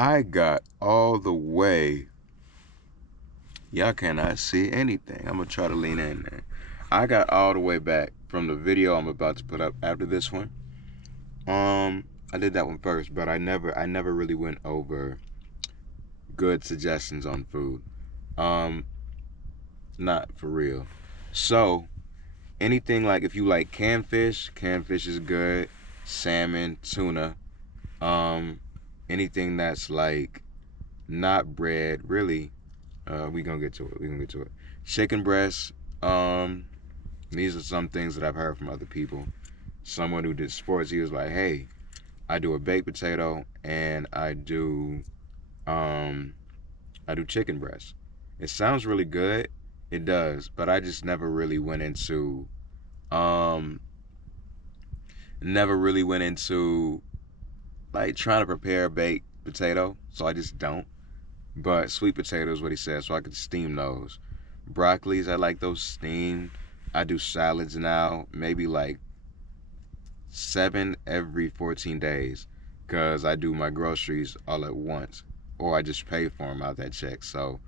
I got all the way. Y'all cannot see anything. I'm gonna try to lean in there. I got all the way back from the video I'm about to put up after this one. I did that one first, but I never really went over good suggestions on food. Um, Not for real. So anything like if you like canned fish is good. Salmon, tuna. Um, Anything that's like not bread, really. We gonna get to it. We gonna get to it. Chicken breast. Um, these are some things that I've heard from other people. Someone who did sports, he was like, "Hey, I do a baked potato and um, I do chicken breast. It sounds really good. It does, but I just um, never really went into like trying to prepare a baked potato, so I just don't. But sweet potato is what he said, so I could steam those. Broccolis, I like those steamed. I do salads now, maybe like 7 every 14 days, because I do my groceries all at once, or I just pay for them out that check. So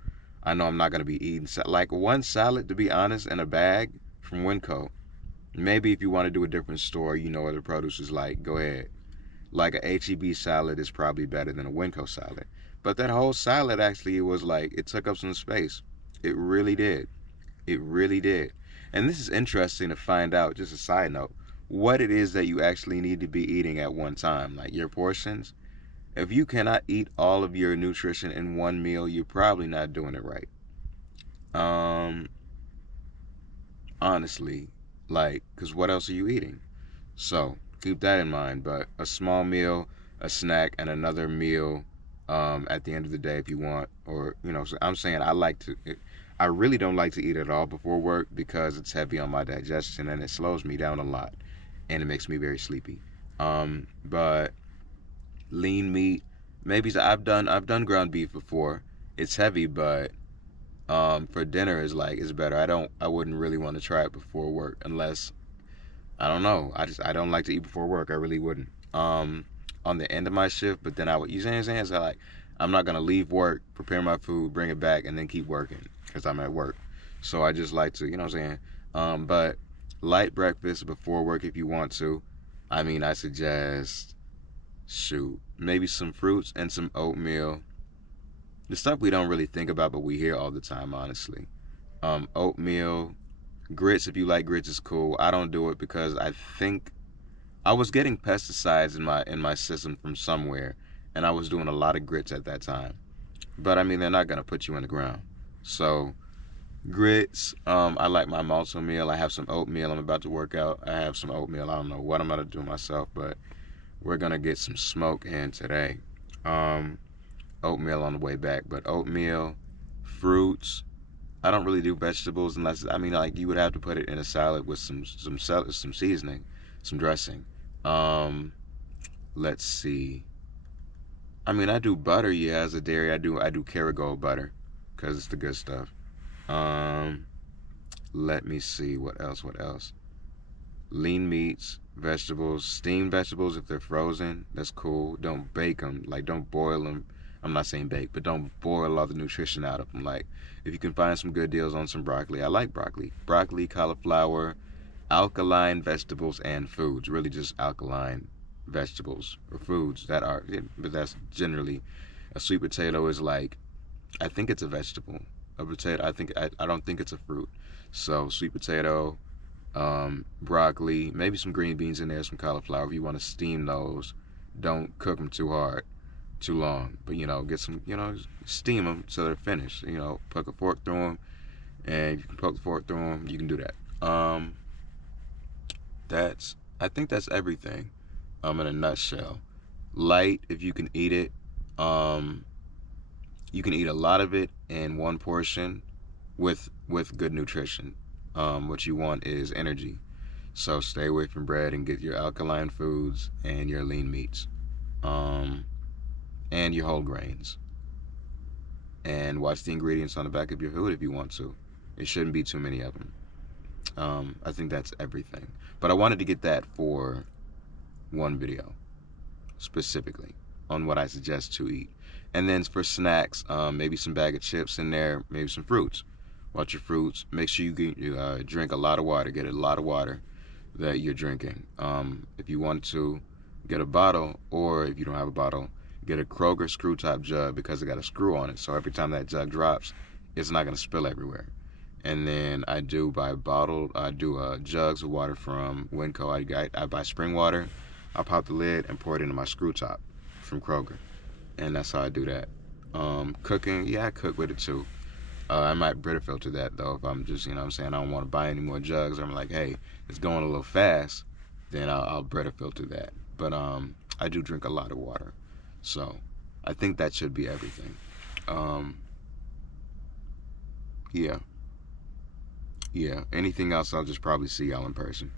I know I'm not gonna be eating like one salad, to be honest, in a bag from Winco. Maybe if you want to do a different store, you know where the produce is like, go ahead. Like a HEB salad is probably better than a Winco salad. But that whole salad actually was like it took up some space. It really did. It really did. And this is interesting to find out, just a side note, what it is that you actually need to be eating at one time, like your portions. If you cannot eat all of your nutrition in one meal, you're probably not doing it right. Um, Honestly, like, because what else are you eating? So keep that in mind. But a small meal, a snack, and another meal at the end of the day if you want. Or, so I'm saying I really don't like to eat at all before work because it's heavy on my digestion and it slows me down a lot and it makes me very sleepy. But lean meat, maybe I've done ground beef before. It's heavy, but for dinner is like it's better. I wouldn't really want to try it before work unless I don't know. I don't like to eat before work. I really wouldn't. On the end of my shift, but then I would. You see what I'm saying? So like, I'm not gonna leave work, prepare my food, bring it back, and then keep working because I'm at work. So I just like to, you know what I'm saying? But light breakfast before work if you want to. I mean, I suggest shoot maybe some fruits and some oatmeal. The stuff we don't really think about, but we hear all the time, honestly. Oatmeal, grits. If you like grits, is cool. I don't do it because I think I was getting pesticides in my system from somewhere, and I was doing a lot of grits at that time. But I mean, they're not gonna put you in the ground. So grits. I like my malto meal. I have some oatmeal. I'm about to work out. I have some oatmeal. I don't know what I'm gonna do myself, but we're gonna get some smoke in today. Um, Oatmeal on the way back, but oatmeal, fruits. I don't really do vegetables unless I mean like you would have to put it in a salad with some seasoning, some dressing. Um, let's see. I mean, I do butter, yeah, as a dairy. I do Kerrygold butter because it's the good stuff. Um, Let me see what else. What else? Lean meats, vegetables, steamed vegetables if they're frozen. That's cool. Don't bake them. Like don't boil them. I'm not saying bake, but don't boil all the nutrition out of them. Like if you can find some good deals on some broccoli. I like broccoli. Broccoli, cauliflower, alkaline vegetables and foods. Really just alkaline vegetables or foods that are, yeah, but that's generally a sweet potato is like I think it's a vegetable. A potato. I don't think it's a fruit. So sweet potato, broccoli, maybe some green beans in there, some cauliflower. If you want to steam those, don't cook them too hard, too long. But get some, steam them so they're finished. Poke a fork through them, and you can poke the fork through them. You can do that. That's I think that's everything. In a nutshell. Light if you can eat it. Um, you can eat a lot of it in one portion with good nutrition. What you want is energy. So stay away from bread and get your alkaline foods and your lean meats, um, and your whole grains. And watch the ingredients on the back of your food if you want to. It shouldn't be too many of them. I think that's everything. But I wanted to get that for one video specifically on what I suggest to eat. And then for snacks, maybe some bag of chips in there, maybe some fruits. Watch your fruits. Make sure you drink a lot of water. Get a lot of water that you're drinking. If you want to, get a bottle, or if you don't have a bottle, get a Kroger screw top jug because it got a screw on it. So every time that jug drops, it's not going to spill everywhere. And then I do jugs of water from Winco. I buy spring water. I pop the lid and pour it into my screw top from Kroger. And that's how I do that. Cooking, yeah, I cook with it too. I might Brita filter that though if I'm just, I'm saying, I don't want to buy any more jugs. I'm like, hey, it's going a little fast, then I'll Brita filter that. But I do drink a lot of water. So I think that should be everything. Yeah. Yeah. Anything else, I'll just probably see y'all in person.